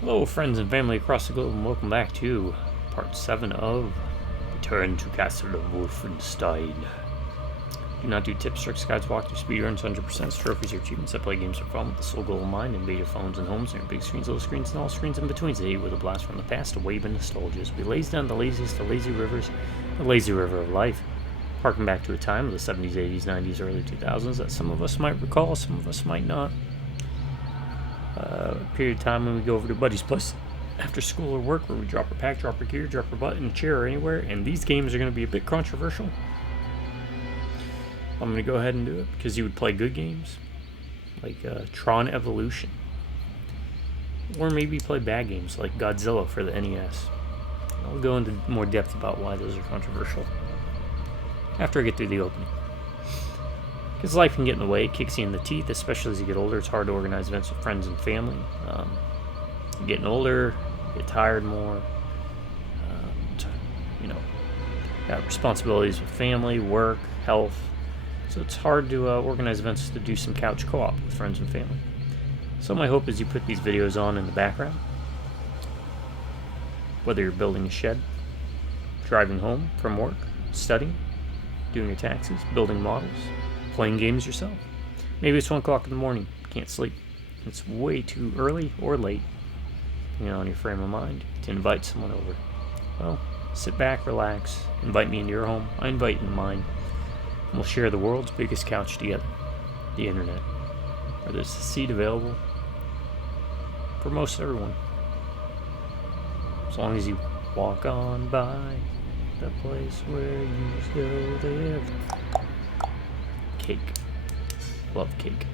Hello, friends and family across the globe, and welcome back to part 7 of Return to Castle of Wolfenstein. Do not do tips, tricks, guides, walkthroughs, speedruns, 100% trophies, or achievements. I play games for fun with the sole goal in mind. Invade your phones and homes, and your big screens, little screens, and all screens in between. Today, with a blast from the past, a wave of nostalgia as we laze down the laziest of lazy rivers, the lazy river of life. Harking back to a time of the 70s, 80s, 90s, early 2000s that some of us might recall, some of us might not. A period of time when we go over to Buddy's place after school or work, where we drop our pack, drop our gear, drop our butt in a chair or anywhere, and these games are going to be a bit controversial. I'm going to go ahead and do it because you would play good games like Tron Evolution, or maybe play bad games like Godzilla for the NES. I'll go into more depth about why those are controversial after I get through the opening. Because life can get in the way, it kicks you in the teeth, especially as you get older. It's hard to organize events with friends and family. You're getting older, you get tired more. Got responsibilities with family, work, health. So it's hard to organize events to do some couch co-op with friends and family. So my hope is you put these videos on in the background. Whether you're building a shed, driving home from work, studying, doing your taxes, building models, playing games yourself. Maybe it's 1 o'clock in the morning, can't sleep. It's way too early or late, on your frame of mind, to invite someone over. Well, sit back, relax, invite me into your home, I invite you into mine, and we'll share the world's biggest couch together, the internet, where there's a seat available for most everyone. As long as you walk on by the place where you still live. Cake. Love cake.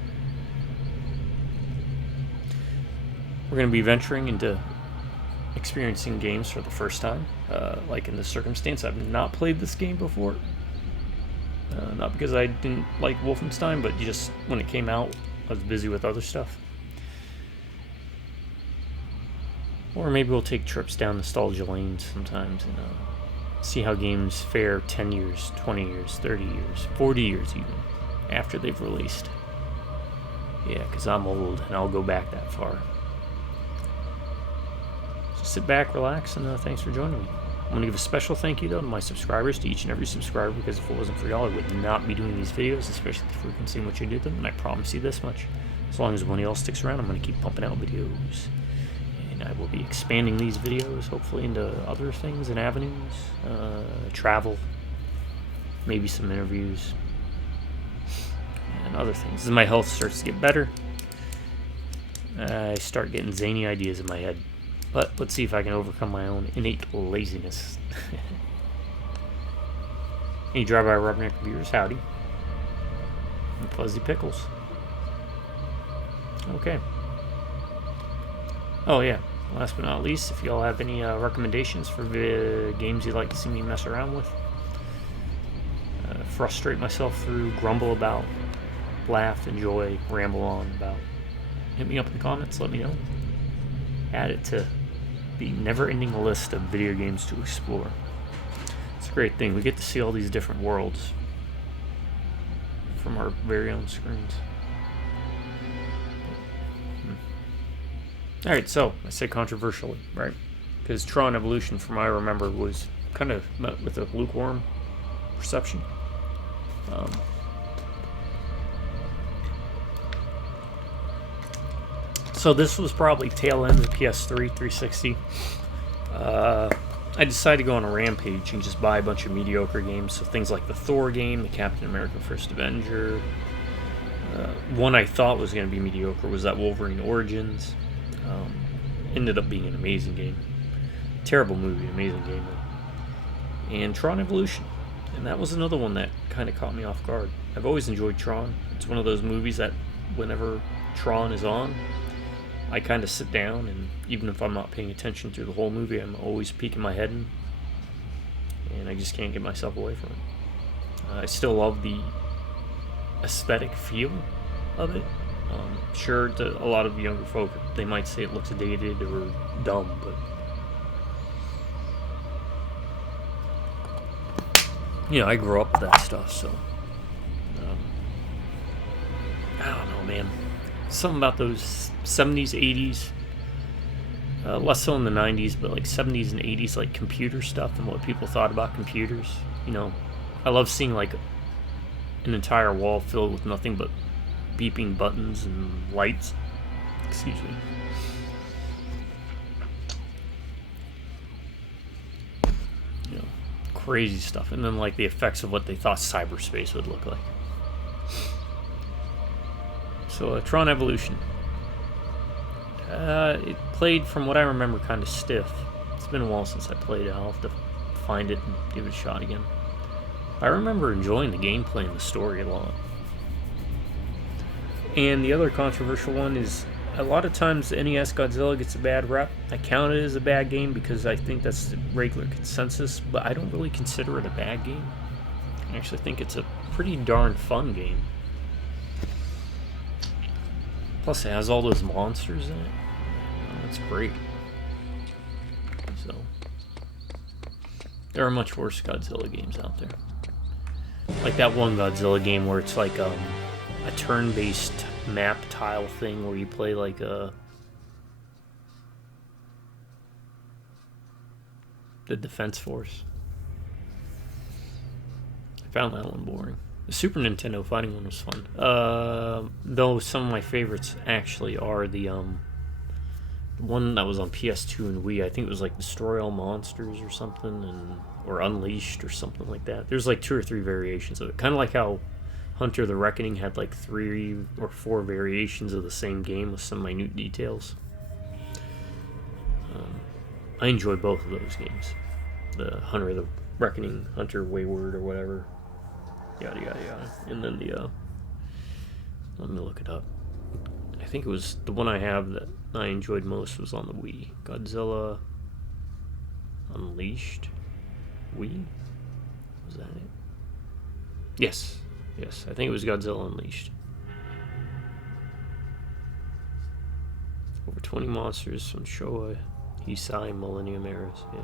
We're going to be venturing into experiencing games for the first time. Like in this circumstance, I've not played this game before. Not because I didn't like Wolfenstein, but just when it came out, I was busy with other stuff. Or maybe we'll take trips down nostalgia lanes sometimes and see how games fare 10 years, 20 years, 30 years, 40 years even, after they've released. Yeah, because I'm old and I'll go back that far. So sit back, relax, and thanks for joining me. I'm going to give a special thank you, though, to my subscribers, to each and every subscriber, because if it wasn't for y'all, I would not be doing these videos, especially the frequency in which I do them, and I promise you this much. As long as one of y'all sticks around, I'm going to keep pumping out videos. And I will be expanding these videos, hopefully, into other things and avenues. Travel, maybe some interviews, and other things. As my health starts to get better, I start getting zany ideas in my head. But let's see if I can overcome my own innate laziness. Hey, drive-by rubberneck beers, howdy. And fuzzy pickles. Okay. Oh yeah, last but not least, if y'all have any recommendations for games you'd like to see me mess around with, frustrate myself through, grumble about, laugh, enjoy, ramble on about, hit me up in the comments, let me know. Add it to the never-ending list of video games to explore. It's a great thing. We get to see all these different worlds from our very own screens. Alright, so I say controversially, right? Because Tron Evolution, from what I remember, was kind of met with a lukewarm reception. So this was probably tail end of the PS3, 360. I decided to go on a rampage and just buy a bunch of mediocre games. So things like the Thor game, the Captain America First Avenger. One I thought was going to be mediocre was that Wolverine Origins. Ended up being an amazing game. Terrible movie, amazing game. And Tron Evolution. And that was another one that kind of caught me off guard. I've always enjoyed Tron. It's one of those movies that whenever Tron is on, I kind of sit down, and even if I'm not paying attention through the whole movie, I'm always peeking my head in, and I just can't get myself away from it. I still love the aesthetic feel of it. Sure, to a lot of younger folk, they might say it looks dated or dumb, but I grew up with that stuff, so I don't know, man. Something about those 70s, 80s Less so in the 90s, but like 70s and 80s, like computer stuff and what people thought about computers. You know, I love seeing like an entire wall filled with nothing but beeping buttons and lights. Excuse me. You know, crazy stuff. And then like the effects of what they thought cyberspace would look like. So Tron Evolution. It played, from what I remember, kind of stiff. It's been a while since I played it. I'll have to find it and give it a shot again. I remember enjoying the gameplay and the story a lot. And the other controversial one is, a lot of times NES Godzilla gets a bad rep. I count it as a bad game because I think that's the regular consensus, but I don't really consider it a bad game. I actually think it's a pretty darn fun game. Plus, it has all those monsters in it. Oh, that's great. So, there are much worse Godzilla games out there. Like that one Godzilla game where it's like a turn-based map tile thing where you play like the Defense Force. I found that one boring. The Super Nintendo fighting one was fun. Though some of my favorites actually are the one that was on PS2 and Wii. I think it was like Destroy All Monsters or something, or Unleashed or something like that. There's like 2 or 3 variations of it. Kind of like how Hunter the Reckoning had like 3 or 4 variations of the same game with some minute details. I enjoy both of those games. The Hunter the Reckoning, Hunter Wayward or whatever. Yada yada yada. And then the let me look it up. I think it was the one I have that I enjoyed most was on the Wii. Godzilla Unleashed. Wii? Was that it? Yes. Yes, I think it was Godzilla Unleashed. Over 20 monsters from Showa, Heisei, Millennium eras. Yeah.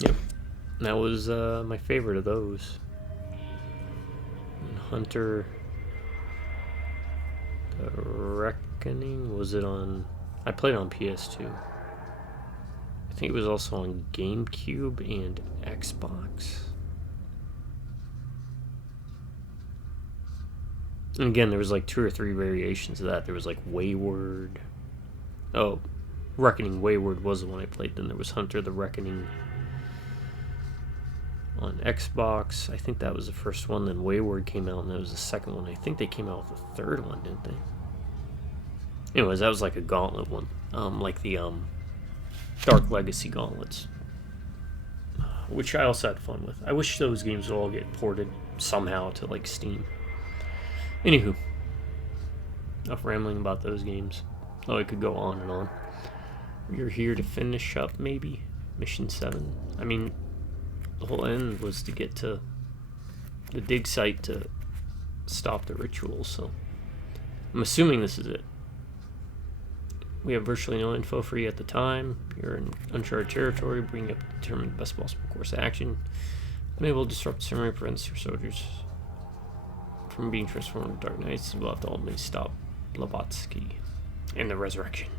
Yep. That was my favorite of those. And Hunter the Reckoning, was it on... I played it on PS2. I think it was also on GameCube and Xbox. And again, there was like 2 or 3 variations of that. There was like Wayward. Oh, Reckoning Wayward was the one I played. Then there was Hunter the Reckoning on Xbox. I think that was the first one. Then Wayward came out, and that was the second one. I think they came out with a third one, didn't they? Anyways, that was like a gauntlet one. Like the Dark Legacy gauntlets, which I also had fun with. I wish those games would all get ported somehow to like Steam. Anywho, enough rambling about those games. Oh, I could go on and on. We're here to finish up, maybe Mission 7. I mean, the whole end was to get to the dig site to stop the ritual, so I'm assuming this is it. We have virtually no info for you at the time. You're in uncharted territory, bringing up to determine the best possible course of action. Unable to disrupt the ceremony prevents your soldiers from being transformed into Dark Knights. You will have to ultimately stop Blavatsky and the resurrection.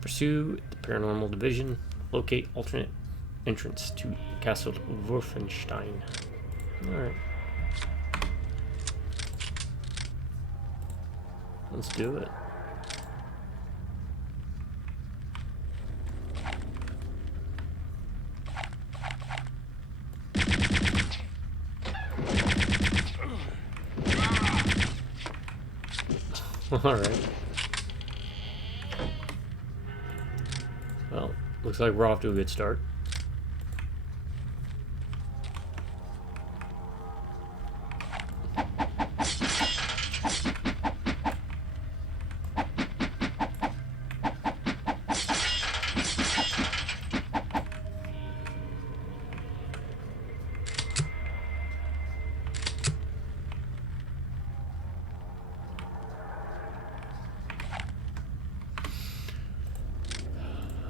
Pursue the paranormal division. Locate alternate entrance to Castle Wolfenstein. Alright. Let's do it. Alright. Well, looks like we're off to a good start.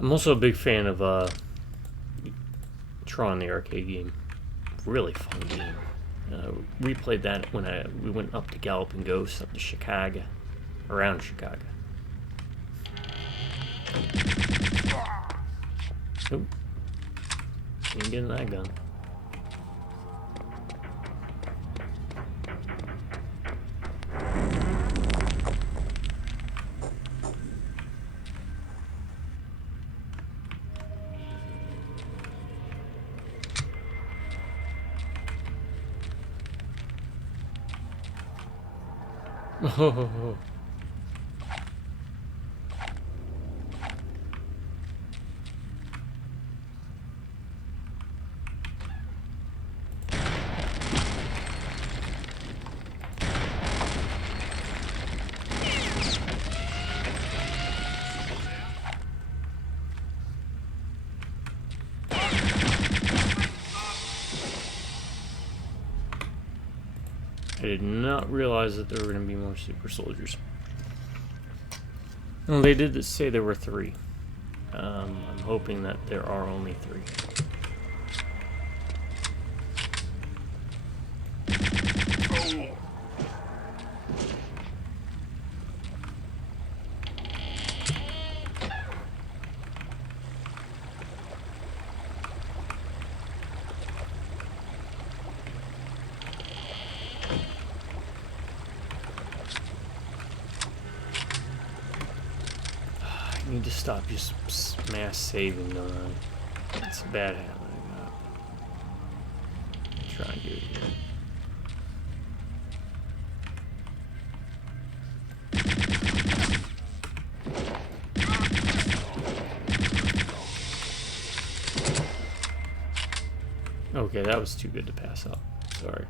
I'm also a big fan of Tron, the arcade game. Really fun game. replayed that when we went up to Galloping Ghost up to Chicago, around Chicago. Nope. Ain't getting that gun. Oh. I did not realize that there were going to be more super soldiers. Well, they did say there were 3. I'm hoping that there are only 3. I need to stop just mass saving, don't I? It's a bad habit I got. Try and do it again. Okay, that was too good to pass up. Sorry.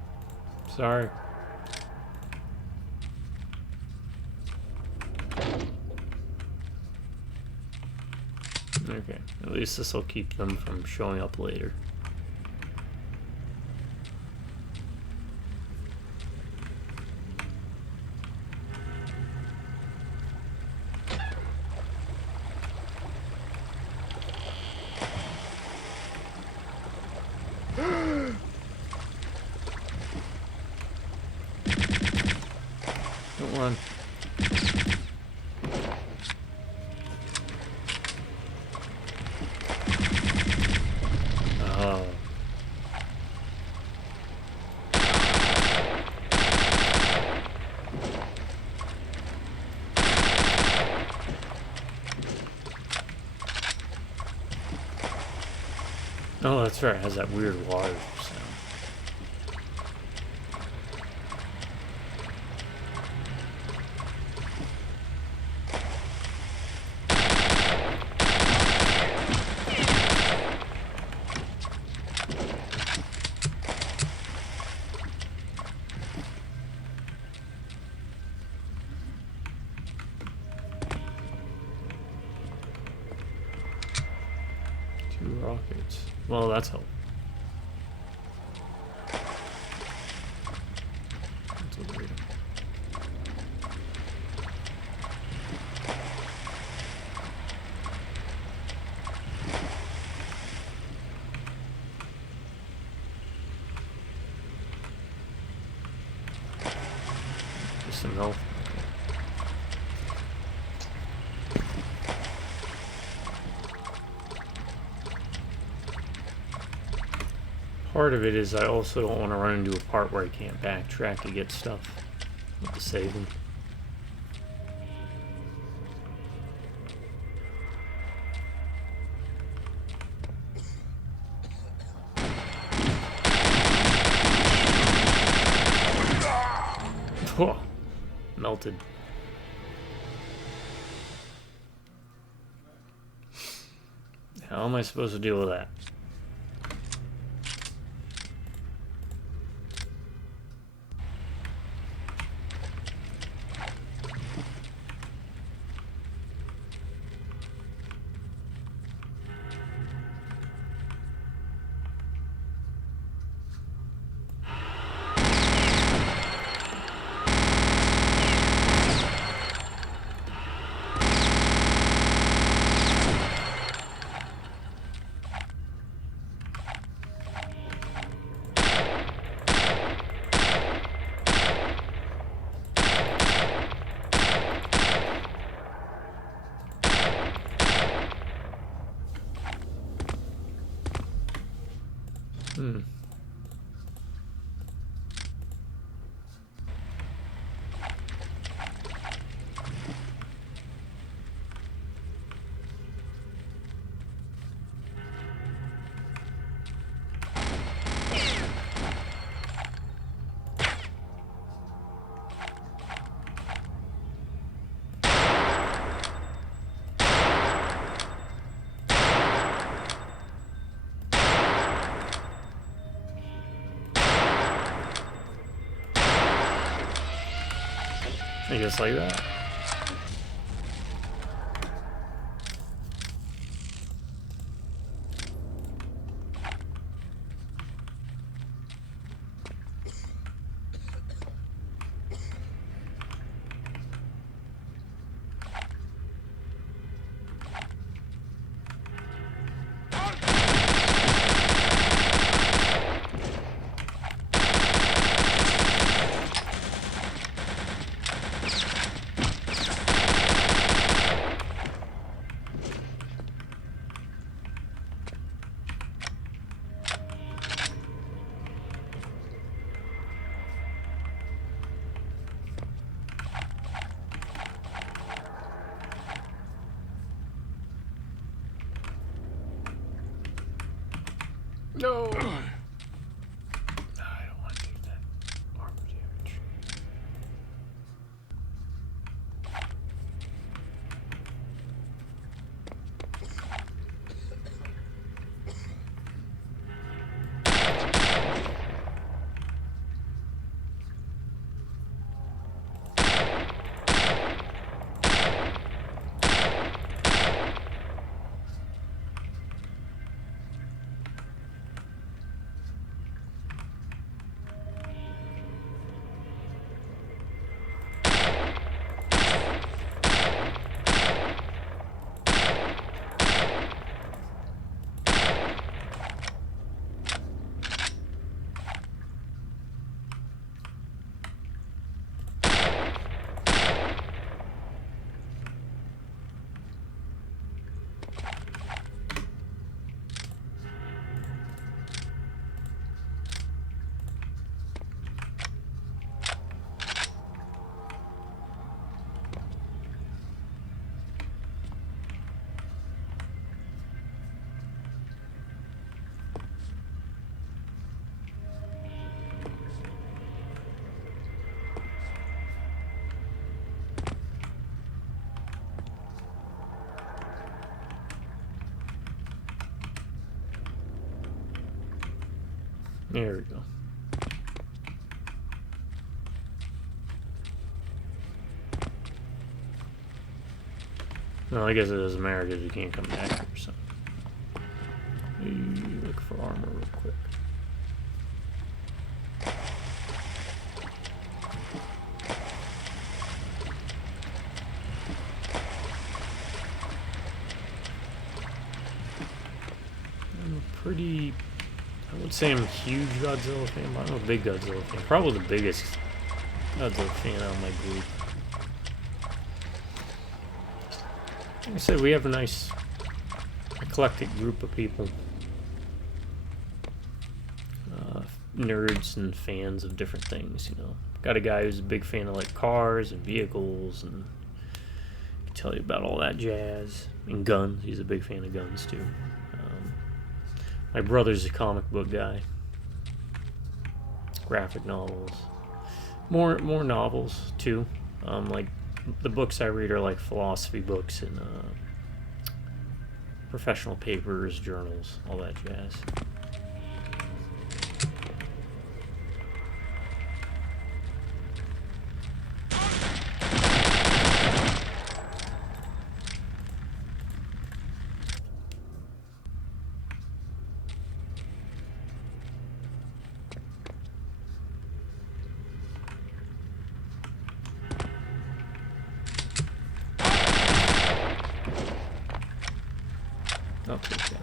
Sorry. Okay, at least this will keep them from showing up later. Don't run. Oh. Oh, that's right. It has that weird water sound. Rockets. Well, that's helpful. That's weird. Just some health. Part of it is I also don't want to run into a part where I can't backtrack to get stuff with the saving. Whoa, melted. How am I supposed to deal with that? I guess like that. No! I don't want to do that. Armor damage. There we go. No, I guess it doesn't matter because you can't come back here, so. Look for armor real quick. I'm a pretty... I would say I'm a huge Godzilla fan, but I'm a big Godzilla fan. Probably the biggest Godzilla fan out of my group. Like I said, we have a nice eclectic group of people. Nerds and fans of different things, you know. Got a guy who's a big fan of like cars and vehicles and can tell you about all that jazz. And guns. He's a big fan of guns too. My brother's a comic book guy. Graphic novels. More novels too. Like the books I read are like philosophy books and professional papers, journals, all that jazz. I'll take that.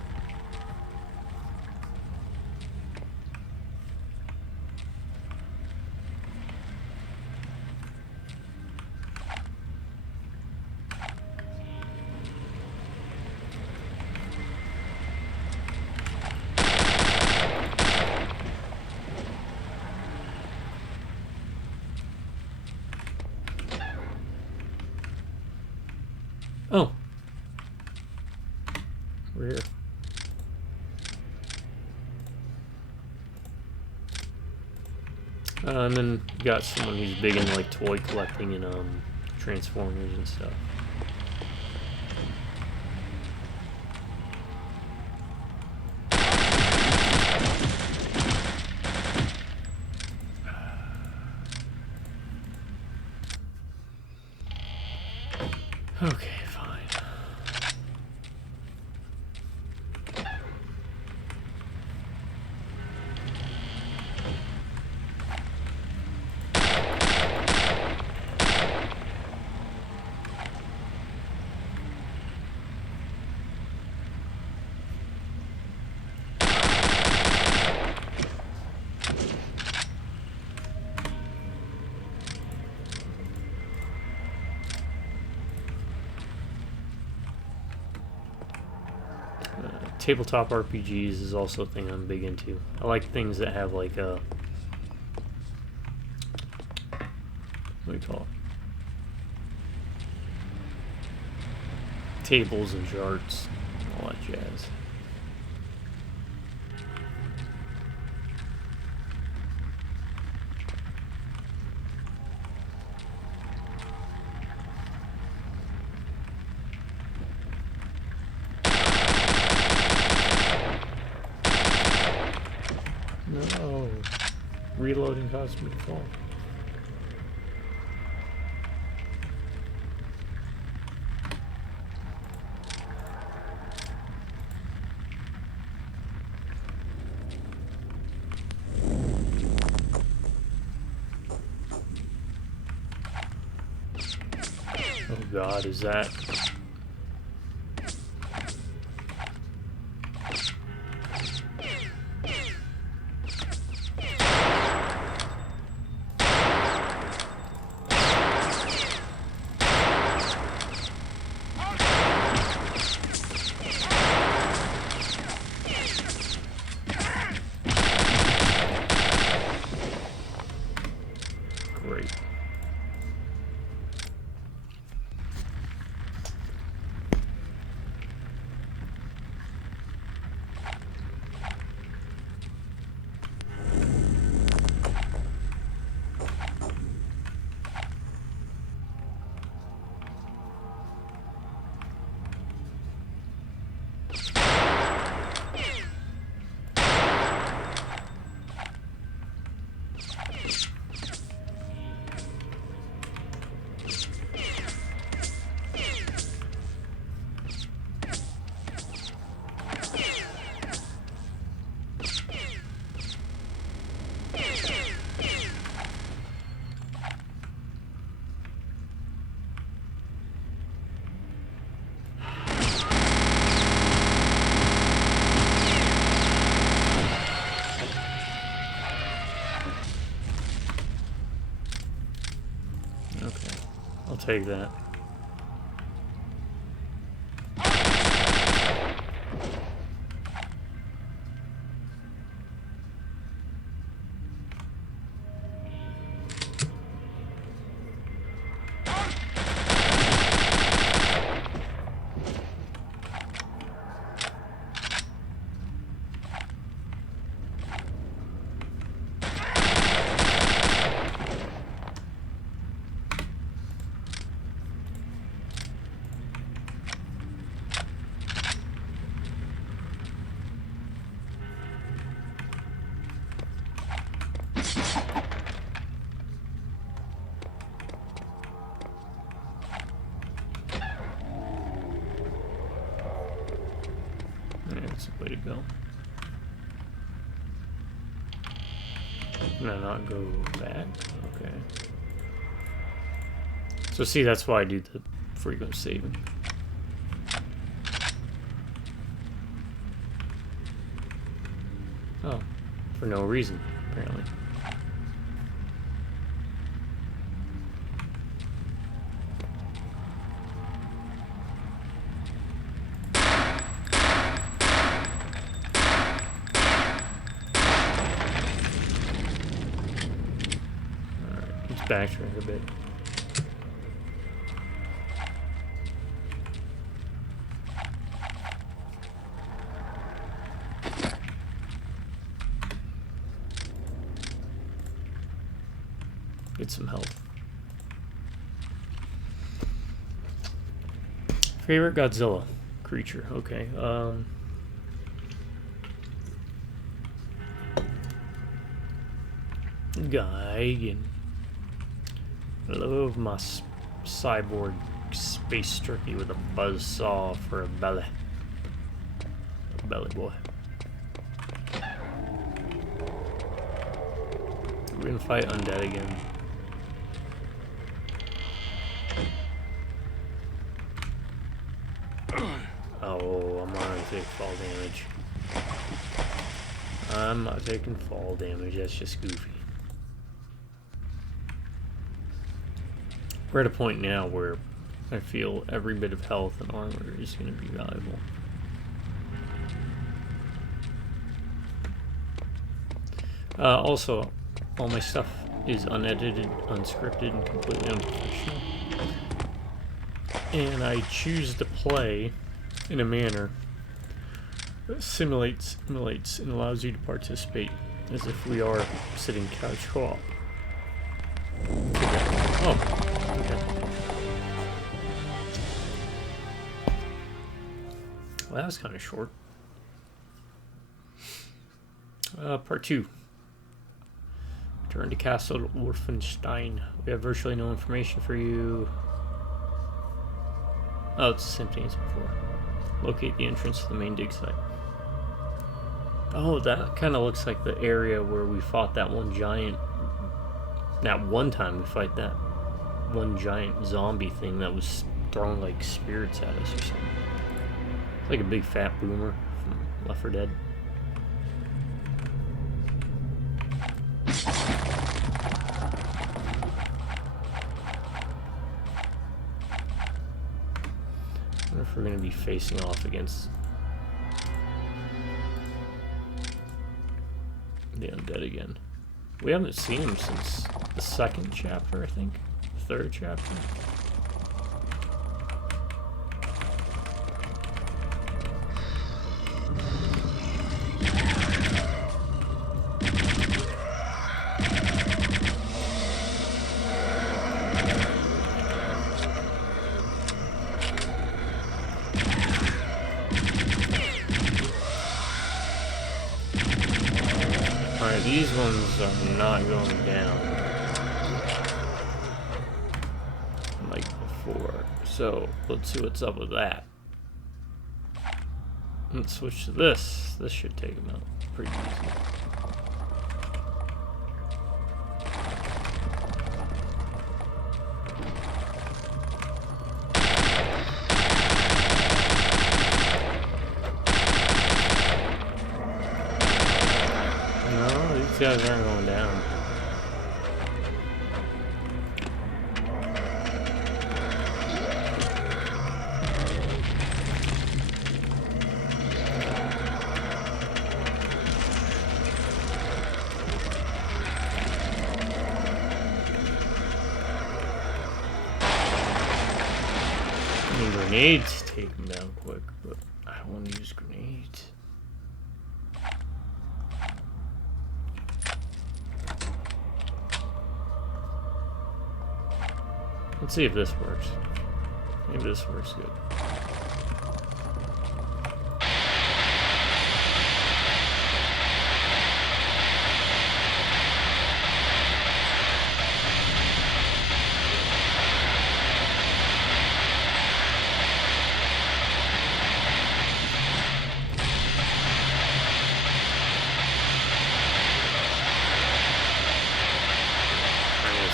Oh. We're here. And then you got someone who's big in like toy collecting and Transformers and stuff. Okay, fine. Tabletop RPGs is also a thing I'm big into. I like things that have like a... what do you call it? Tables and charts, all that jazz. No. Reloading caused me to fall. Oh God, is that... great. Okay, I'll take that. That's the way to go. No, not go back. Okay. So see, that's why I do the frequent saving. Oh, for no reason, apparently. Alright, let's backtrack a bit. Get some health. Favorite Godzilla creature. Okay. Gigan. I love my cyborg space turkey with a buzzsaw for a belly. A belly boy. We're gonna fight undead again. Oh, I'm gonna take fall damage. I'm not taking fall damage, that's just goofy. We're at a point now where I feel every bit of health and armor is going to be valuable. Also, all my stuff is unedited, unscripted, and completely unprofessional. And I choose to play in a manner that simulates, emulates, and allows you to participate as if we are sitting couch co-op. Oh. Okay. Well, that was kind of short. Part 2. Return to Castle Wolfenstein. We have virtually no information for you. Oh, it's the same thing as before. Locate the entrance to the main dig site. Oh, that kind of looks like the area where we fought that one giant... That one time we fight that one giant zombie thing that was throwing like spirits at us or something. It's like a big fat boomer from Left 4 Dead. I wonder if we're going to be facing off against the undead again. We haven't seen him since the 2nd chapter, I think. 3rd chapter. Alright, these ones are not going down like before. So, let's see what's up with that. Let's switch to this. This should take them out pretty easy. No, these guys aren't going down. Grenades take them down quick, but I don't want to use grenades. Let's see if this works. Maybe this works good.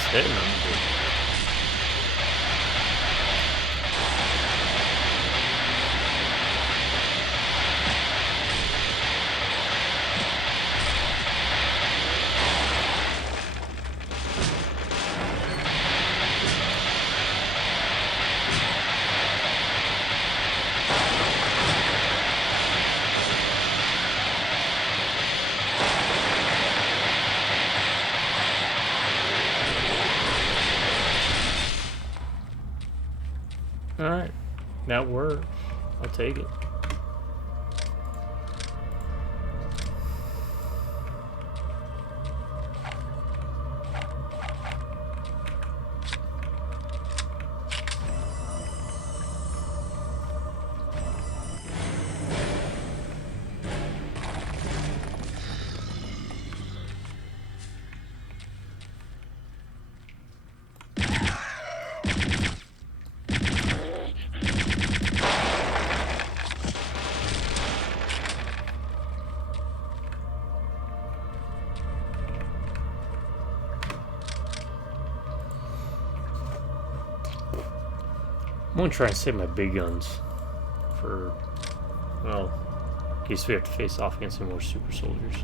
Hitting them, dude. Alright, that works. I'll take it. gonna try and save my big guns for, well, in case we have to face off against some more super soldiers.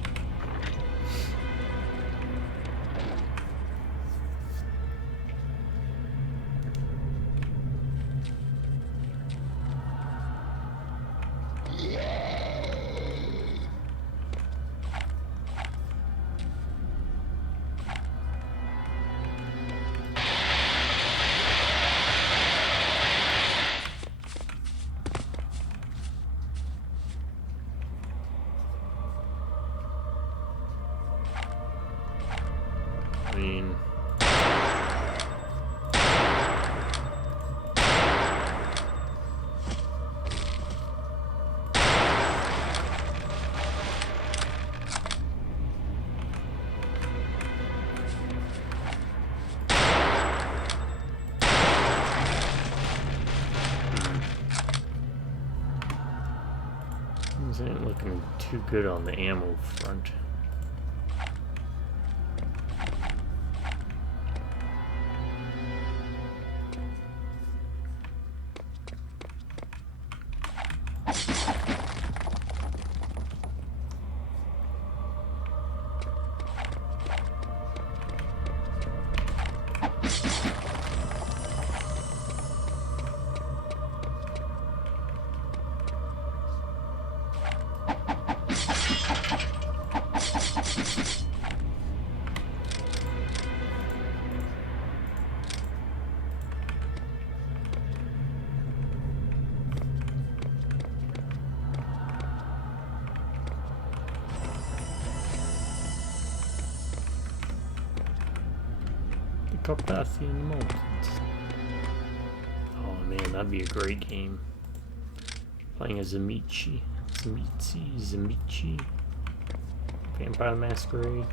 I mean, things ain't looking too good on the ammo front. Carpathian Mountains. Oh man, that'd be a great game. Playing as Zamichi. Vampire the Masquerade.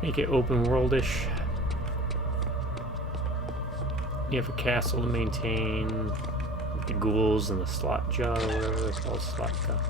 Make it open worldish. You have a castle to maintain with the ghouls and the slot jar, or whatever they're called, slot jar.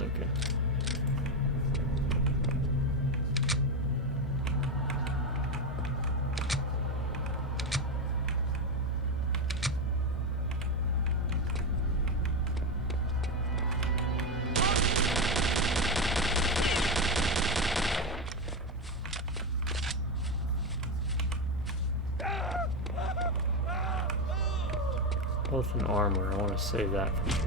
Okay. Health and armor, I want to save that for sure.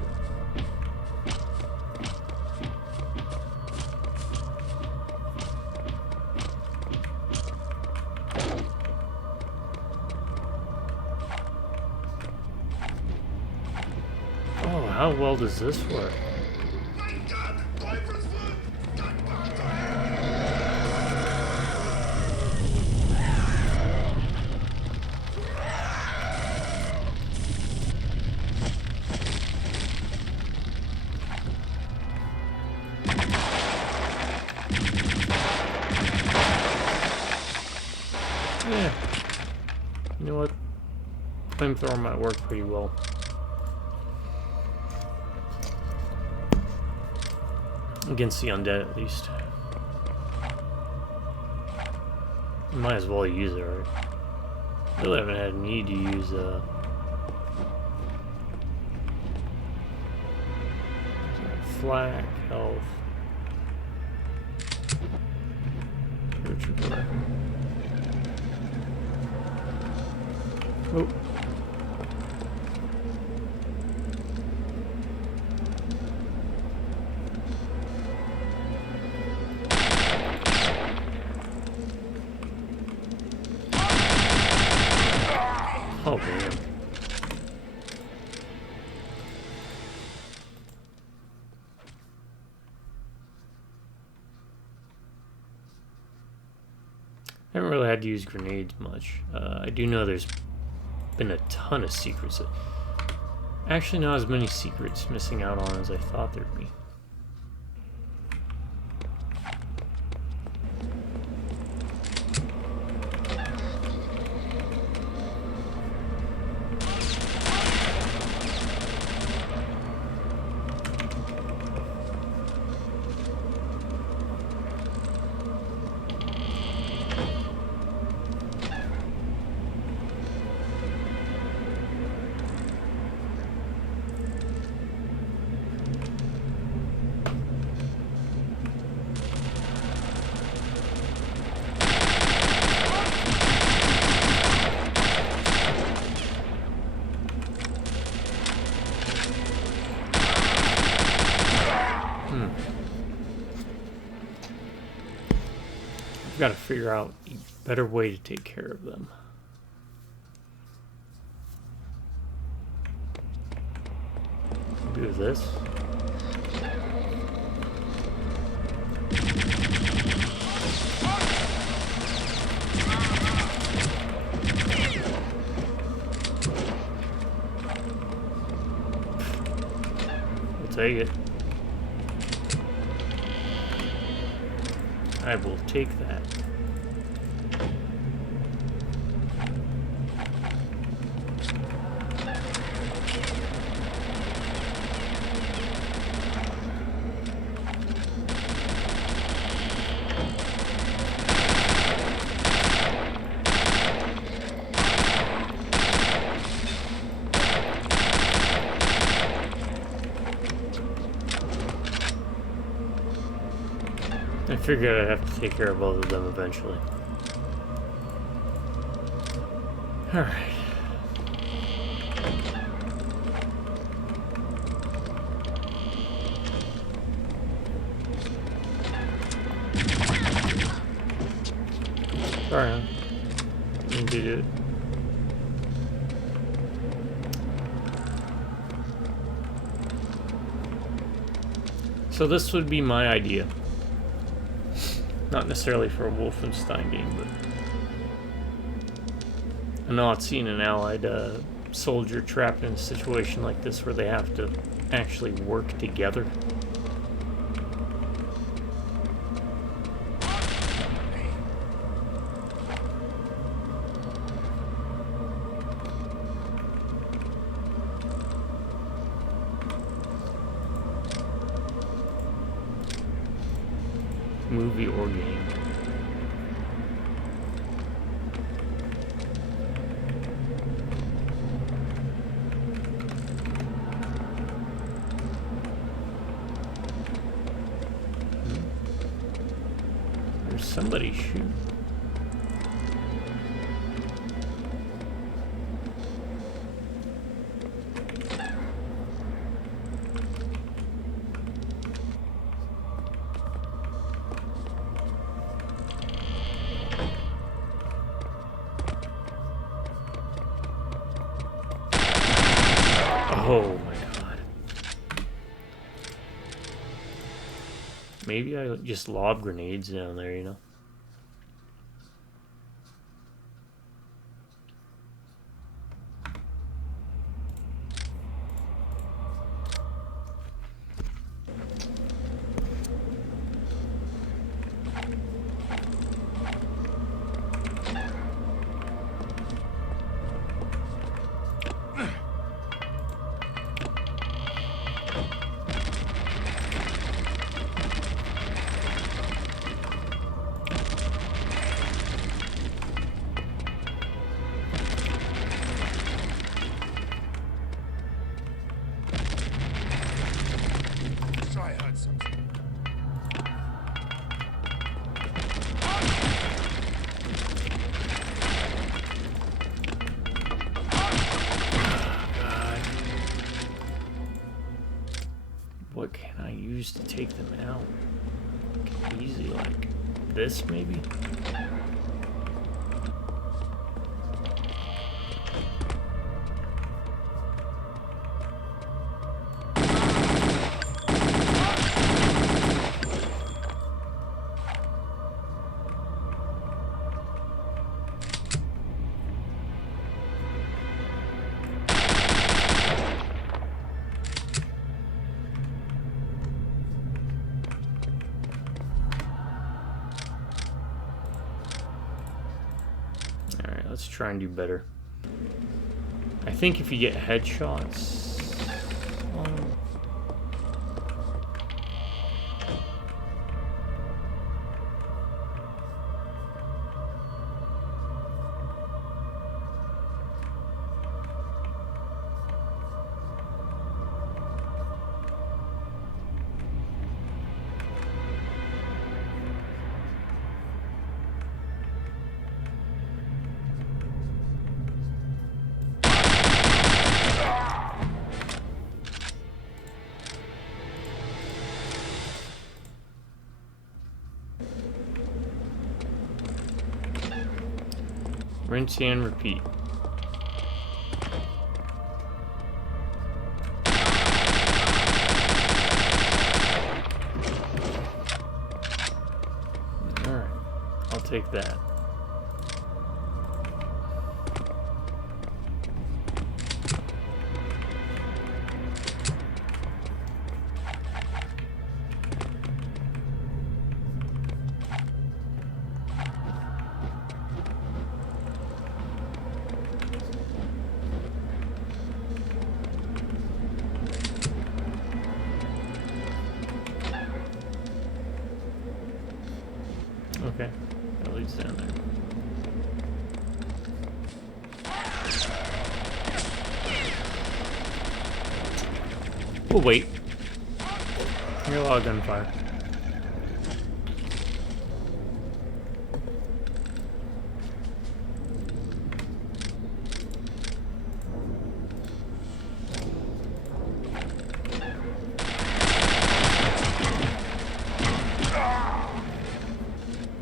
Oh, how well does this work? Yeah. You know what? Flamethrower might work pretty well. Against the undead, at least. Might as well use it, right? Really haven't had a need to use flak, health. Trooper. Oh. had used grenades much. I do know there's been a ton of secrets. Actually, not as many secrets missing out on as I thought there'd be. I've got to figure out a better way to take care of them. Do this. I'll take it. I will take that. I figured I'd have to take care of both of them eventually. Alright. Sorry, huh? Didn't do it. So this would be my idea. Not necessarily for a Wolfenstein game, but I'm not seeing an allied soldier trapped in a situation like this where they have to actually work together. Movie or game. There's somebody shooting. Oh my god. Maybe I just lob grenades down there, you know? What can I use to take them out? Easy, like this, maybe? try and do better. I think if you get headshots... Rinse and repeat. Alright, I'll take that. Okay, that leads down there. We'll wait. Hear a lot of gunfire.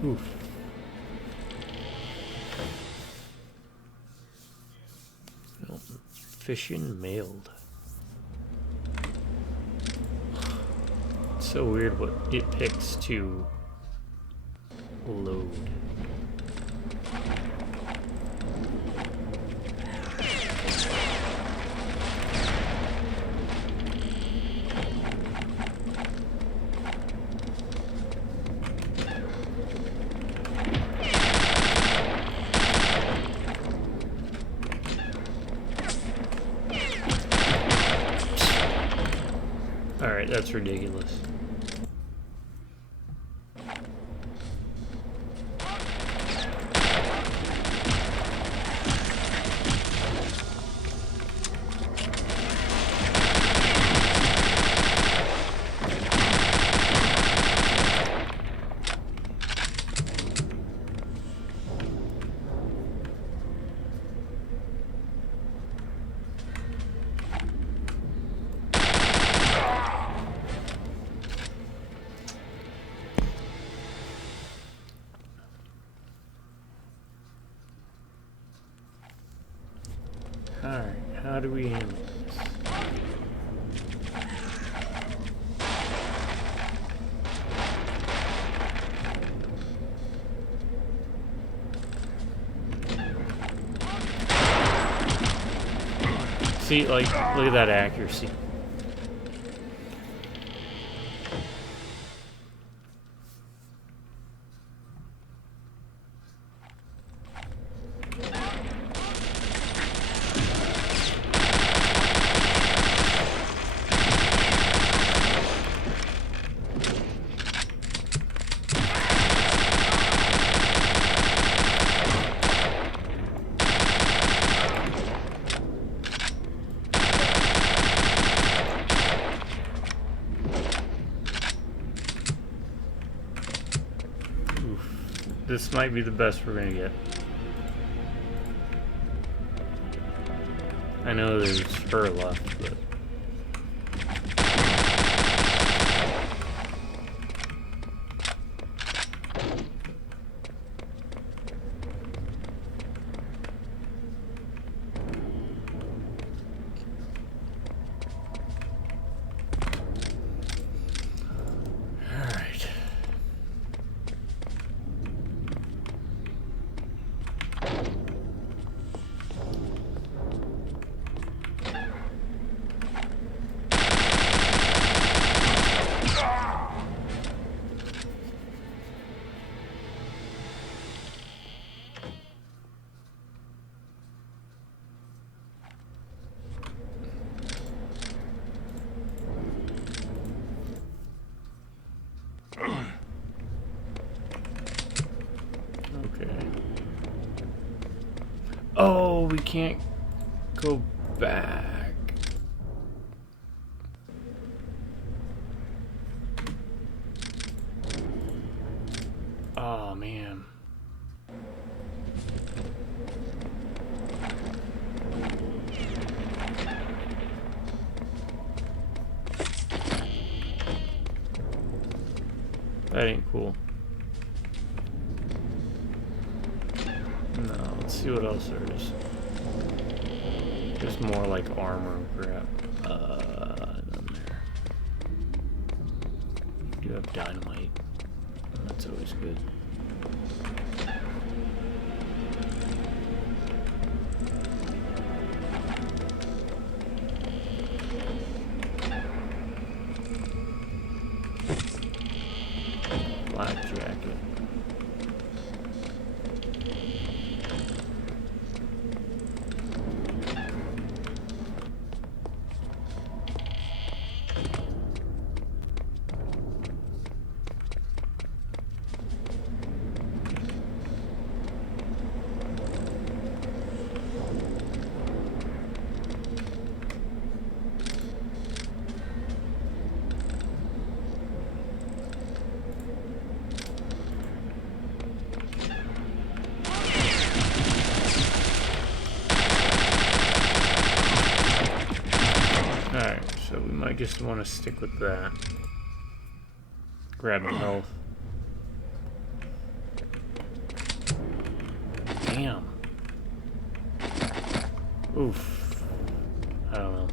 Oof. Fishing mailed. It's so weird what it picks to load. Alright, that's ridiculous. Alright, how do we handle this? See, like, look at that accuracy. This might be the best we're gonna get. I know there's her left, but... Oh, we can't go back. Oh, man. That ain't cool. No, let's see what else there is. There's more like armor crap. None there. We do have dynamite. That's always good. Black jacket. Alright, so we might just want to stick with that. Grab the health. Damn. Oof. I don't know.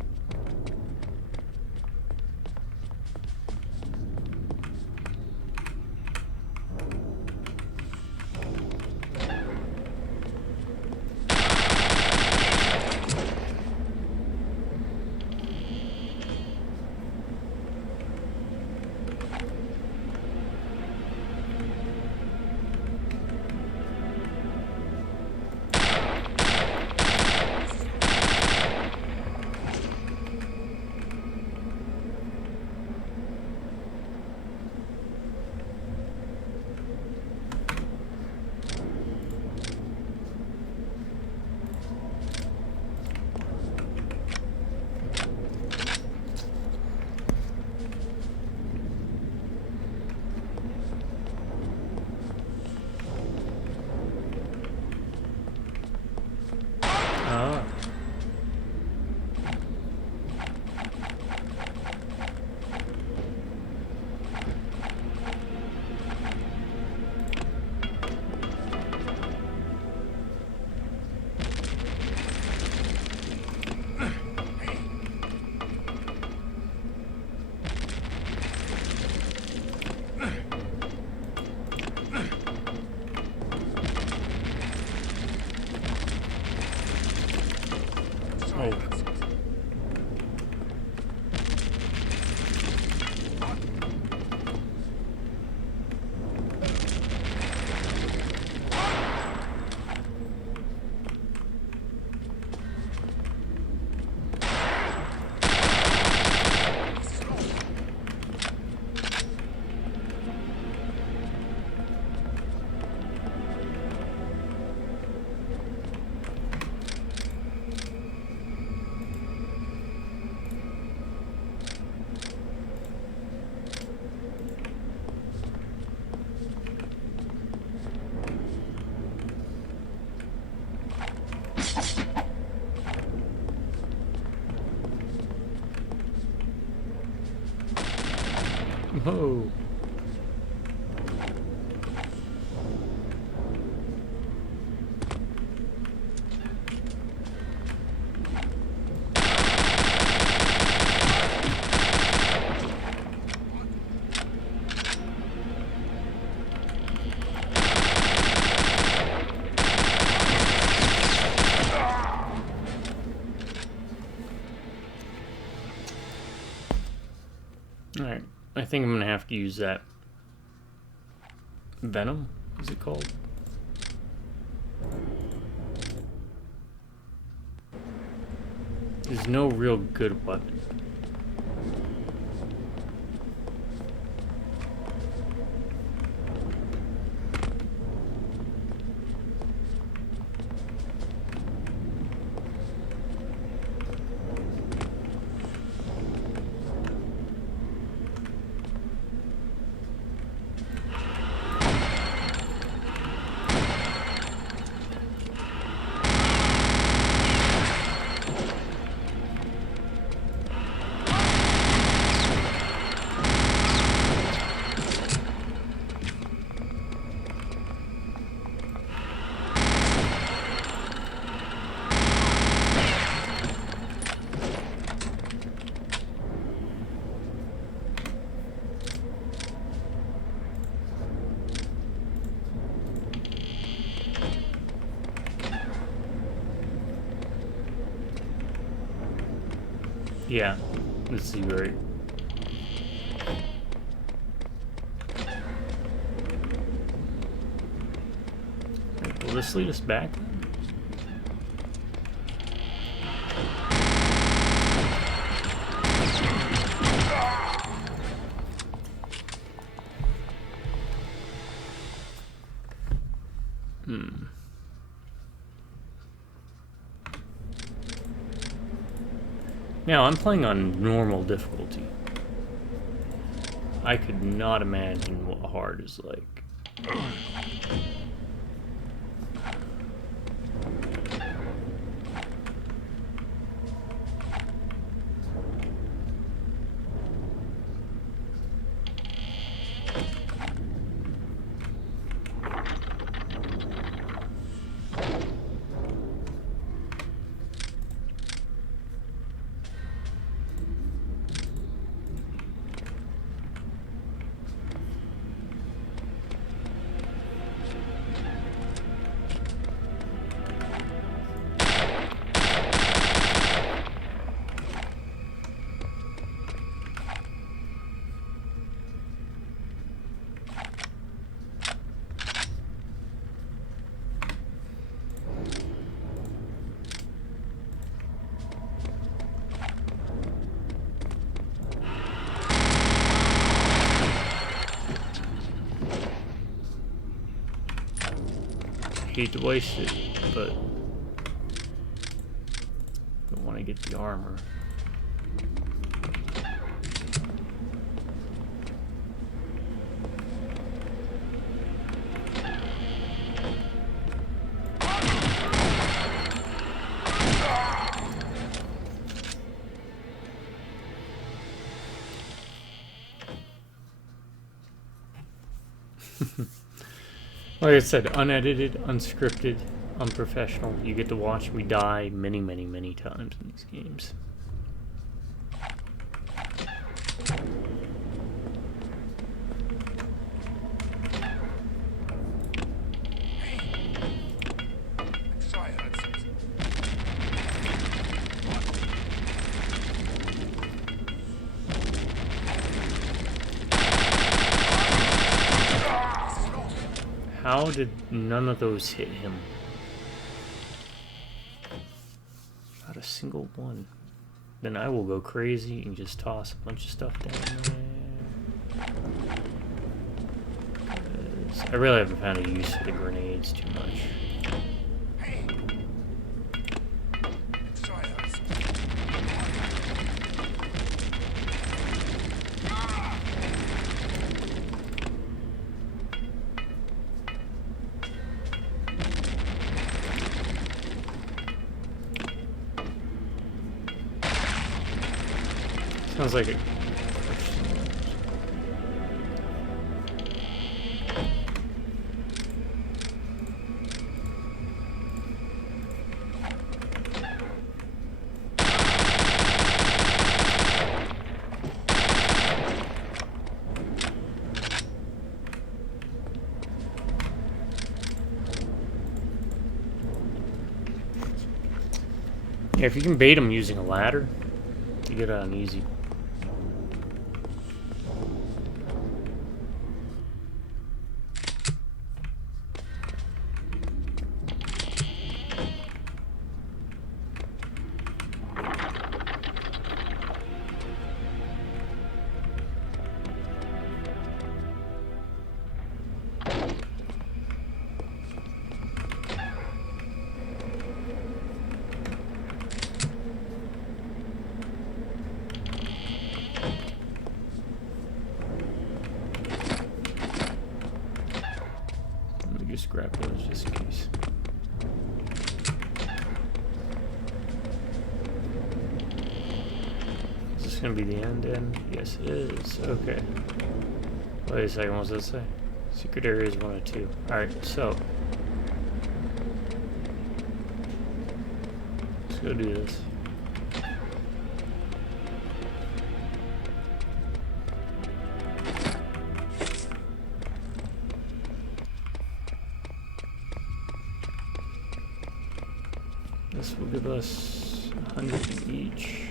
Whoa. Alright, I think I'm gonna have to use that Venom, is it called? There's no real good weapon. Yeah, this is great. Will this lead us back? Now, I'm playing on normal difficulty. I could not imagine what hard is like. Hate to waste it, but don't want to get the armor. Like I said, unedited, unscripted, unprofessional. You get to watch me die many, many, many times in these games. How did none of those hit him? Not a single one. Then I will go crazy and just toss a bunch of stuff down there. I really haven't found a use for the grenades too much. Sounds like it. Yeah, if you can bait them using a ladder, you get an easy. Just grab those just in case. Is this gonna be the end? Yes, it is. Okay. Wait a second, what does that say? Secret areas 1 and 2. Alright, so. Let's go do this. This will give us 100 each.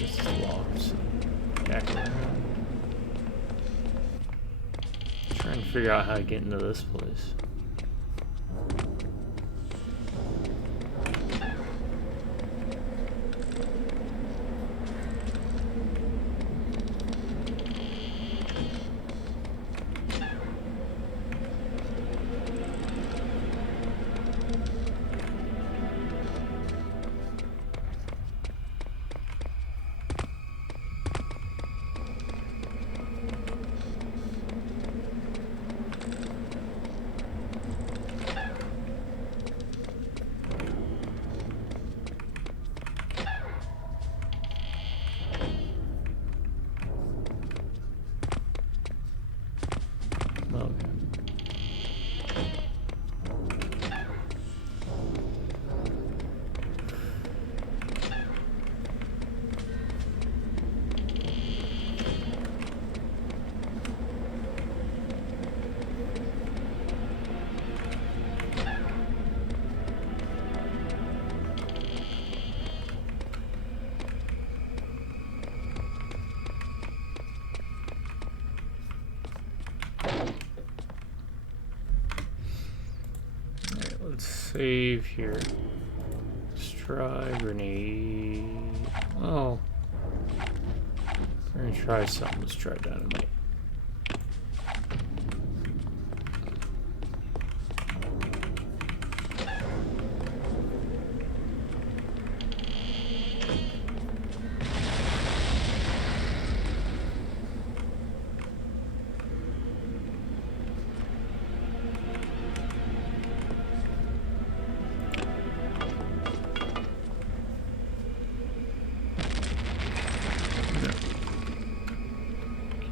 This is locked, so back around. Trying to figure out how to get into this place. Let's save here. Let's try grenade. Oh. We're gonna try something. Let's try dynamite.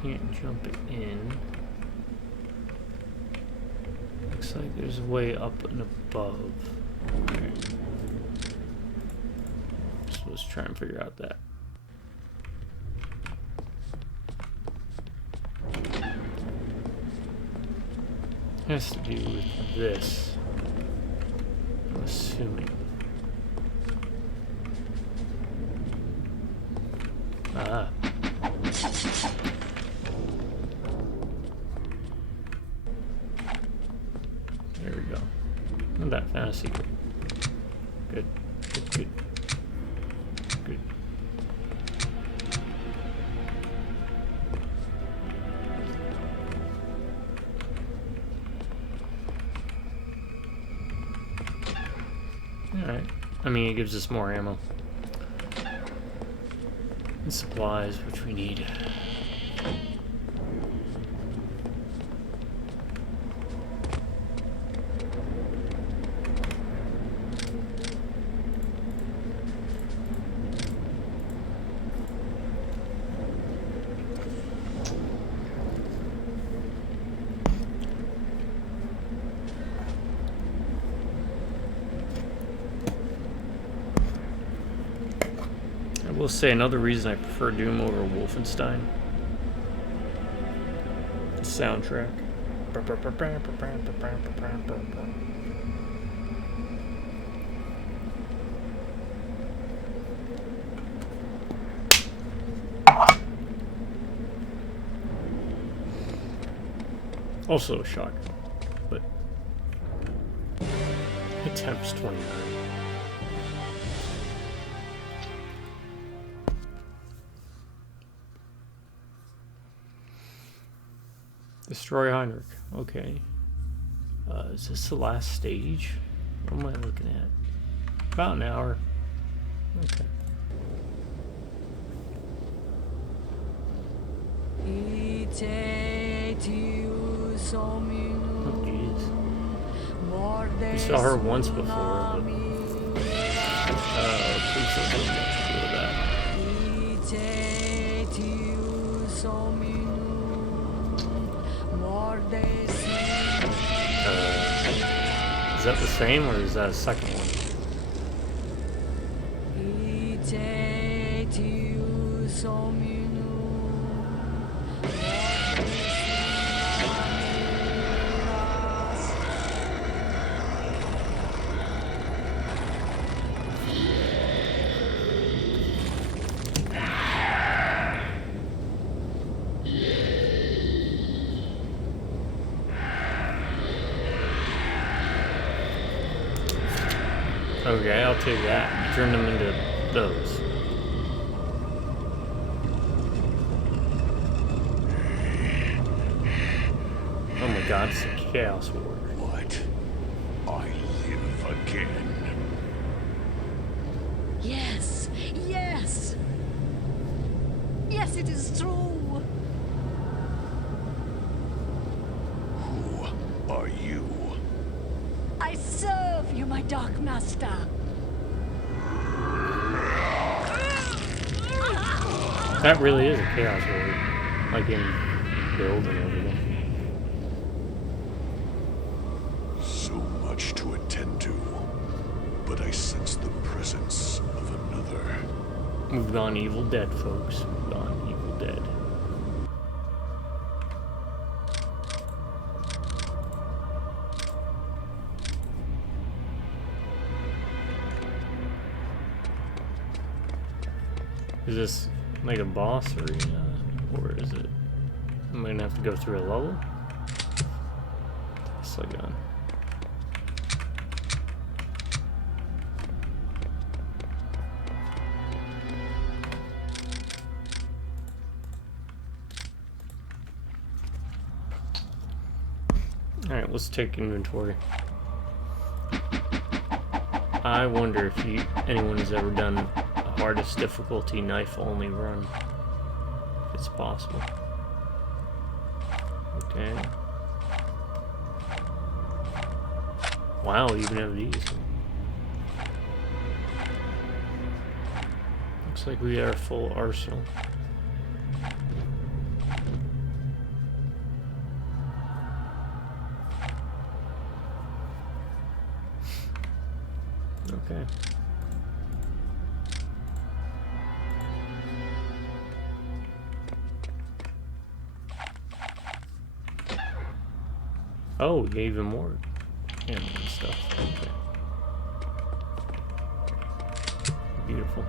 Can't jump it in. Looks like there's a way up and above. Alright. So let's try and figure out that. Has to do with this, I'm assuming. Ah. There we go. Not that fantasy. Good. Good, good. Good. Alright. I mean, it gives us more ammo. And supplies, which we need. I will say another reason I prefer Doom over Wolfenstein. The soundtrack. Also a shotgun, but attempts 29. Destroy Heinrich. Okay. Is this the last stage? What am I looking at? About an hour. Okay. Oh, jeez. We saw her once before, but... please don't do that. Is that the same, or is that a second one? Okay, I'll take that. You turned them into those. Oh my god, it's a chaos war. What? I live again. Yes, yes. Yes, it is true. Who are you? I serve you, my Dark Master. That really is a chaos war. Like in build and everything. So much to attend to, but I sense the presence of another. We've gone Evil Dead, folks. We've gone Evil Dead. Is this like a boss arena, or is it? Am I gonna have to go through a level? Tesla gun. Alright, let's take inventory. I wonder if anyone has ever done a hardest difficulty knife-only run. If it's possible. Okay. Wow, we even have these. Looks like we got our full arsenal. Okay. Oh, we gave him more ammo and stuff. Okay. Beautiful.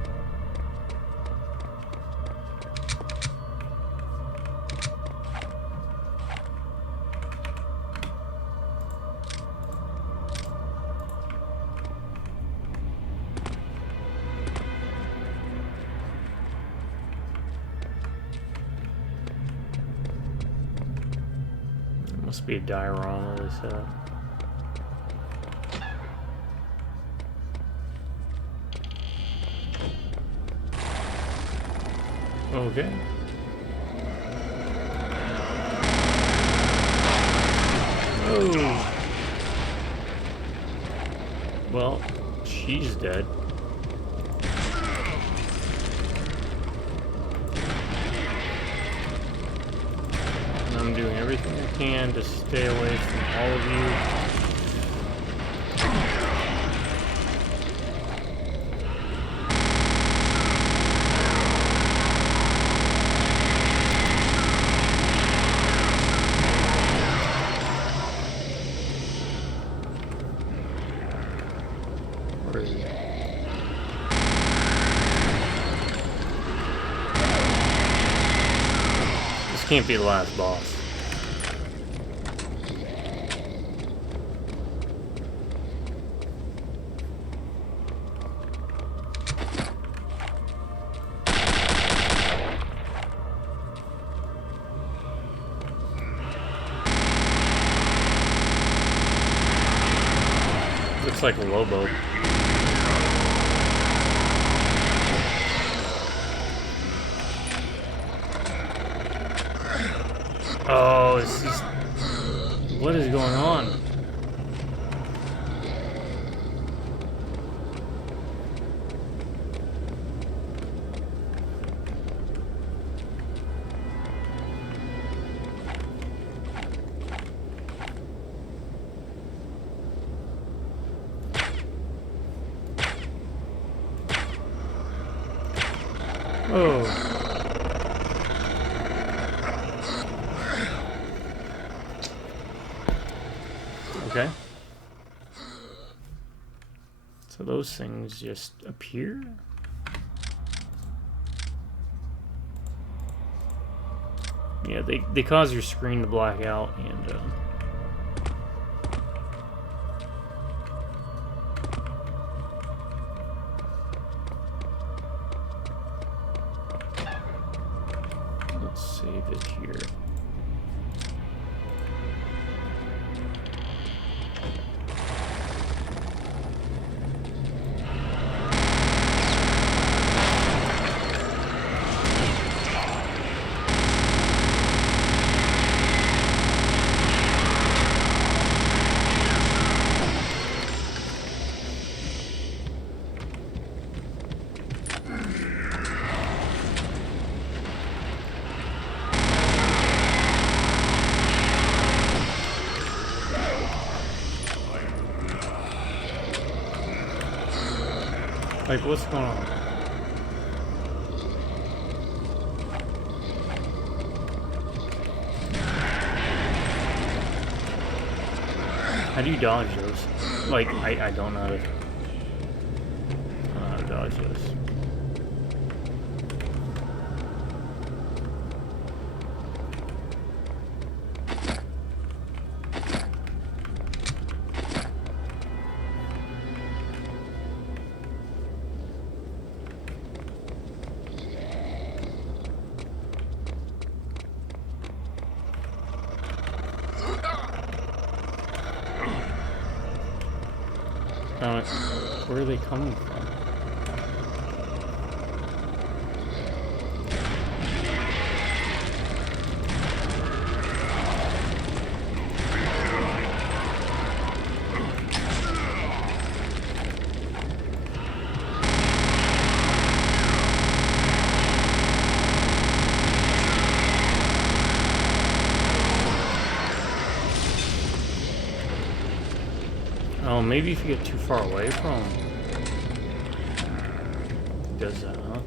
Must be a diorama they set up. Okay. Oh. Well, she's dead. I'm doing everything I can to stay away from all of you. Where is he? This can't be the last boss. Looks like a Lobo. Oh, it's just... What is going on? Oh. Okay. So those things just appear? Yeah, they cause your screen to black out and lockpick here. Like, what's going on? How do you dodge those? Like, I don't know how to dodge those. Where are they coming from? Oh, maybe if you get too far away from him. Does that, huh?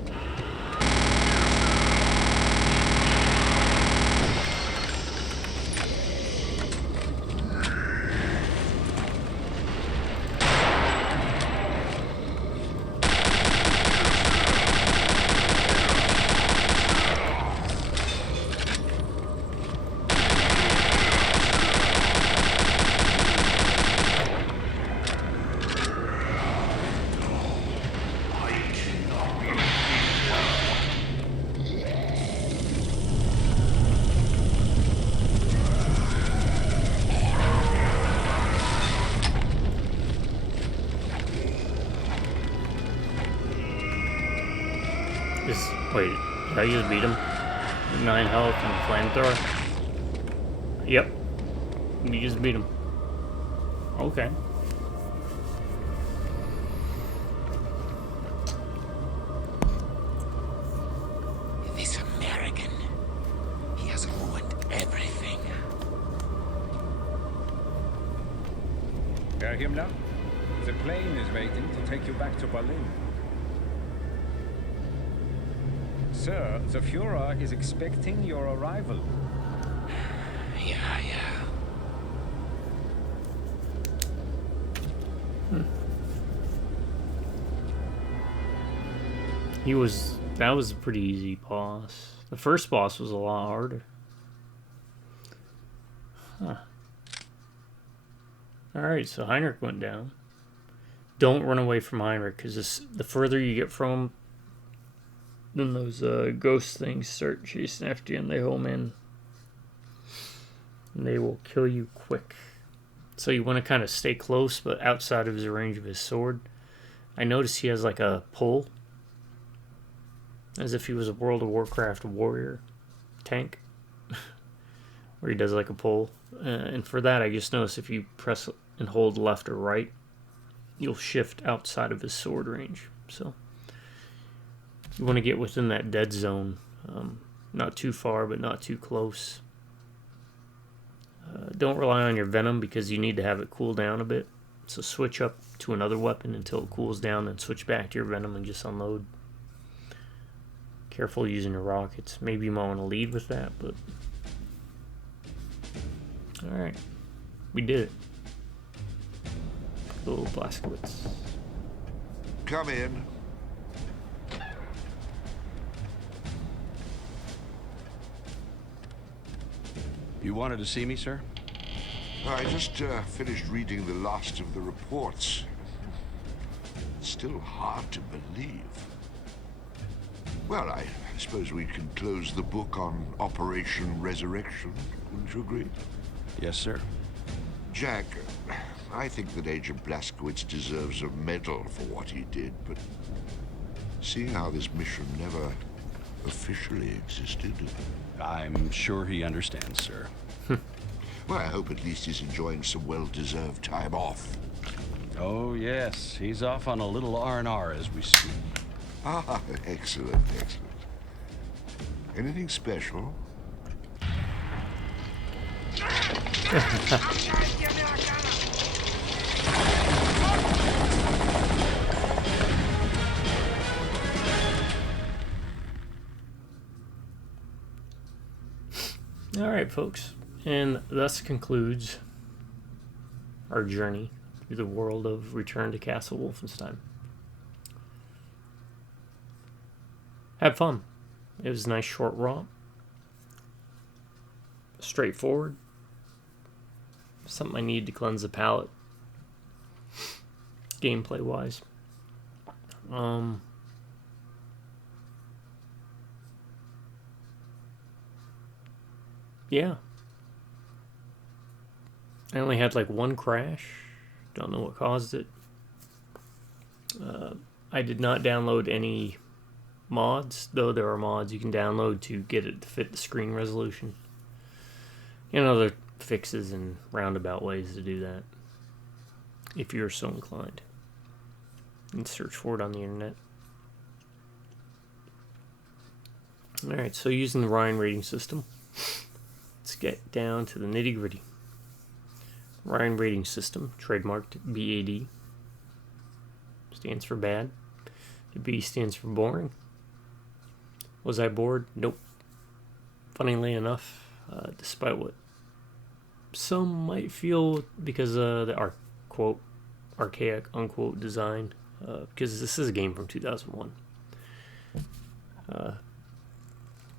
Wait, did I just beat him? 9 health and flamethrower? Yep. We just beat him. Okay. This American, he has ruined everything. Herr Himmler, the plane is waiting to take you back to Berlin. Sir, the Führer is expecting your arrival. Yeah. That was a pretty easy boss. The first boss was a lot harder. Huh. Alright, so Heinrich went down. Don't run away from Heinrich, because the further you get from him, then those ghost things start chasing after you and they home in. And they will kill you quick. So you want to kind of stay close, but outside of the range of his sword. I noticed he has like a pull. As if he was a World of Warcraft warrior tank. Where he does like a pull. And for that, I just noticed if you press and hold left or right, you'll shift outside of his sword range. So you want to get within that dead zone. Not too far, but not too close. Don't rely on your venom because you need to have it cool down a bit. So switch up to another weapon until it cools down, then switch back to your venom and just unload. Careful using your rockets. Maybe you might want to lead with that, but... Alright. We did it. Little Blaskowitz. Come in. You wanted to see me, sir? I just finished reading the last of the reports. It's still hard to believe. Well, I suppose we can close the book on Operation Resurrection. Wouldn't you agree? Yes, sir. Jack, I think that Agent Blazkowicz deserves a medal for what he did, but seeing how this mission never officially existed... I'm sure he understands, sir. Well, I hope at least he's enjoying some well-deserved time off. Oh, yes. He's off on a little R&R as we speak. Ah, excellent, excellent. Anything special? Alright, folks. And thus concludes our journey through the world of Return to Castle Wolfenstein. Had fun. It was a nice short romp. Straightforward. Something I needed to cleanse the palate. Gameplay wise. Yeah. I only had like one crash. Don't know what caused it. I did not download any mods, though there are mods you can download to get it to fit the screen resolution. And other fixes and roundabout ways to do that, if you're so inclined. And search for it on the internet. Alright, so using the Ryan rating system, let's get down to the nitty gritty. Ryan rating system, trademarked BAD, stands for bad. The B stands for boring. Was I bored? Nope. Funnily enough, despite what some might feel because of the archaic unquote design, because this is a game from 2001.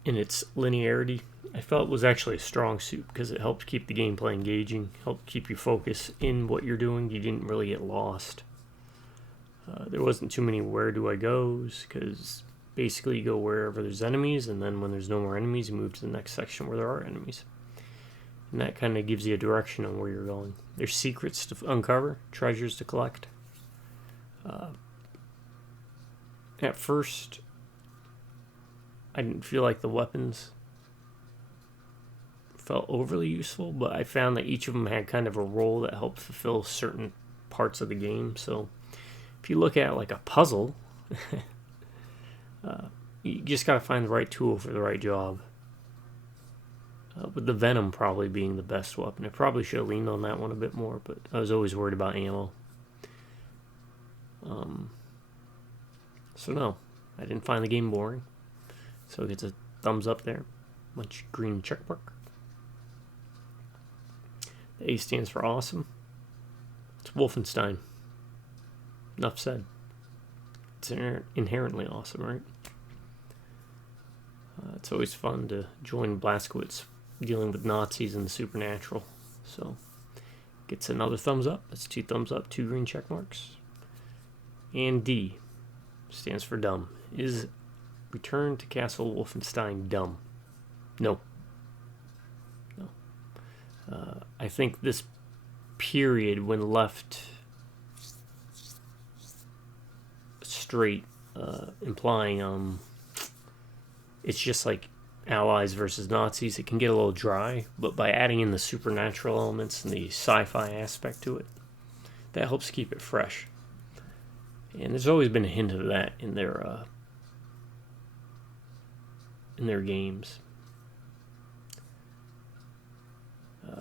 In its linearity, I felt was actually a strong suit because it helped keep the gameplay engaging, helped keep you focused in what you're doing. You didn't really get lost. There wasn't too many where do I goes, because basically you go wherever there's enemies, and then when there's no more enemies, you move to the next section where there are enemies. And that kind of gives you a direction on where you're going. There's secrets to uncover, treasures to collect. At first, I didn't feel like the weapons felt overly useful, but I found that each of them had kind of a role that helped fulfill certain parts of the game. So if you look at it like a puzzle, you just got to find the right tool for the right job. With the Venom probably being the best weapon. I probably should have leaned on that one a bit more, but I was always worried about ammo. So no, I didn't find the game boring. So it gets a thumbs up there. Much green check mark. The A stands for awesome. It's Wolfenstein. Enough said. It's inherently awesome, right? It's always fun to join Blazkowicz dealing with Nazis and the supernatural. So, gets another thumbs up. That's 2 thumbs up, 2 green check marks. And D stands for dumb. Is Return to Castle Wolfenstein dumb? No. No. I think this period, when left straight, implying it's just like Allies versus Nazis, it can get a little dry, but by adding in the supernatural elements and the sci-fi aspect to it, that helps keep it fresh. And there's always been a hint of that in their games.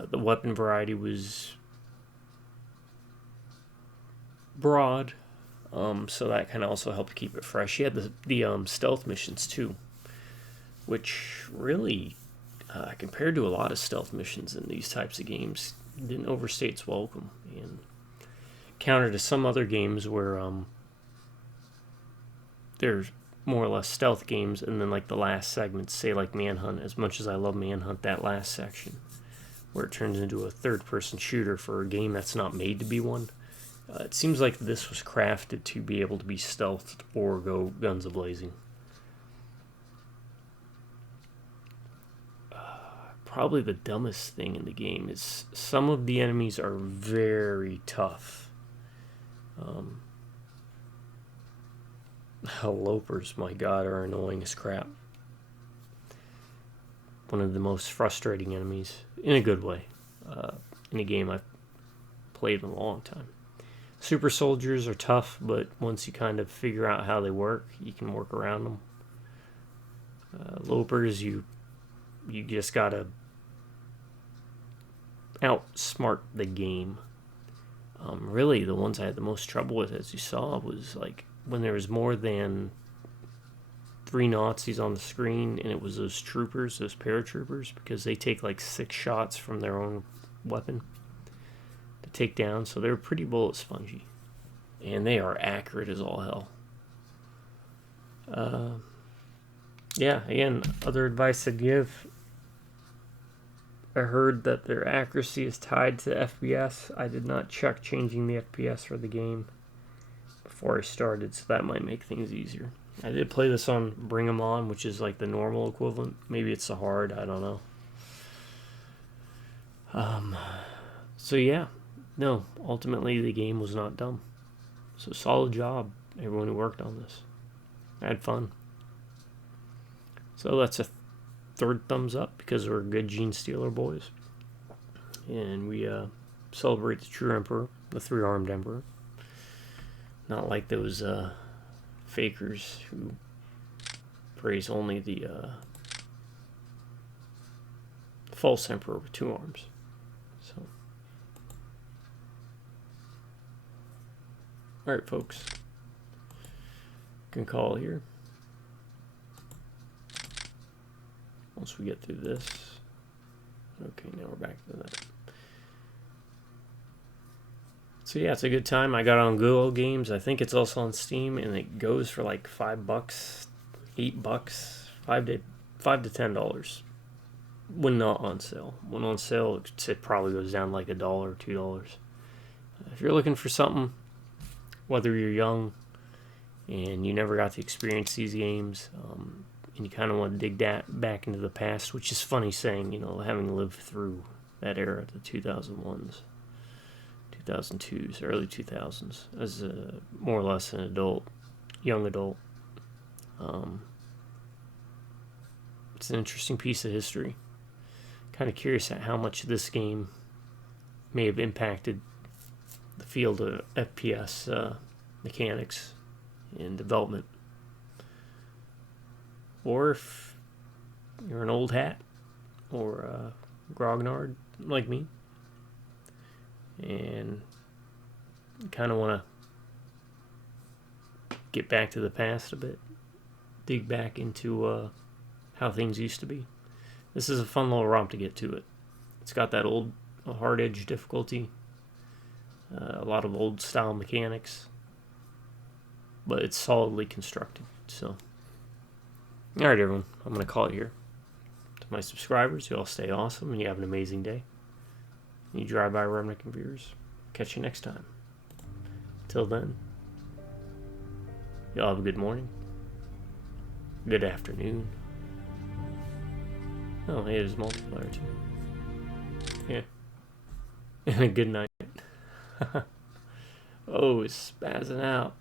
The weapon variety was broad, so that kind of also helped keep it fresh. You had the stealth missions too, which really, compared to a lot of stealth missions in these types of games, didn't overstay its welcome. And counter to some other games where there's more or less stealth games, and then like the last segments, say like Manhunt, as much as I love Manhunt, that last section, where it turns into a third-person shooter for a game that's not made to be one, it seems like this was crafted to be able to be stealthed or go guns a-blazing. probably the dumbest thing in the game is some of the enemies are very tough. Lopers, my god, are annoying as crap. One of the most frustrating enemies, in a good way, in a game I've played in a long time. Super soldiers are tough, but once you kind of figure out how they work, you can work around them. Lopers, you just gotta outsmart the game. Really, the ones I had the most trouble with, as you saw, was like when there was more than 3 Nazis on the screen, and it was those troopers, those paratroopers, because they take like 6 shots from their own weapon to take down, so they're pretty bullet spongy. And they are accurate as all hell. Yeah, again, other advice I'd give. I heard that their accuracy is tied to FPS. I did not check changing the FPS for the game before I started, so that might make things easier. I did play this on Bring 'em On, which is like the normal equivalent. Maybe it's the hard, I don't know. So yeah, no, ultimately the game was not dumb. So solid job, everyone who worked on this. I had fun. So that's a 3rd thumbs up, because we're good Gene Stealer boys. And we celebrate the true Emperor, the 3-armed Emperor. Not like those fakers who praise only the false Emperor with 2 arms. So, alright folks, can call it here. Once we get through this. Okay, now we're back to that. So yeah, it's a good time. I got it on Google Games. I think it's also on Steam, and it goes for like $5, $8, $5 to $10 when not on sale. When on sale, it probably goes down like $1 or $2. If you're looking for something, whether you're young and you never got to experience these games, and you kind of want to dig back into the past, which is funny saying, you know, having lived through that era, the 2001s, 2002s, early 2000s, as more or less an adult, young adult. It's an interesting piece of history. Kind of curious at how much this game may have impacted the field of FPS mechanics and development. Or if you're an old hat or grognard like me and you kind of want to get back to the past a bit, dig back into how things used to be. This is a fun little romp to get to it. It's got that old hard edge difficulty, a lot of old style mechanics, but it's solidly constructed. So alright everyone, I'm going to call it here. To my subscribers, you all stay awesome and you have an amazing day. You drive by Remnant viewers. Catch you next time. Till then, y'all have a good morning, good afternoon. Oh, hey, there's multiplayer too. Yeah. And a good night. Oh, it's spazzing out.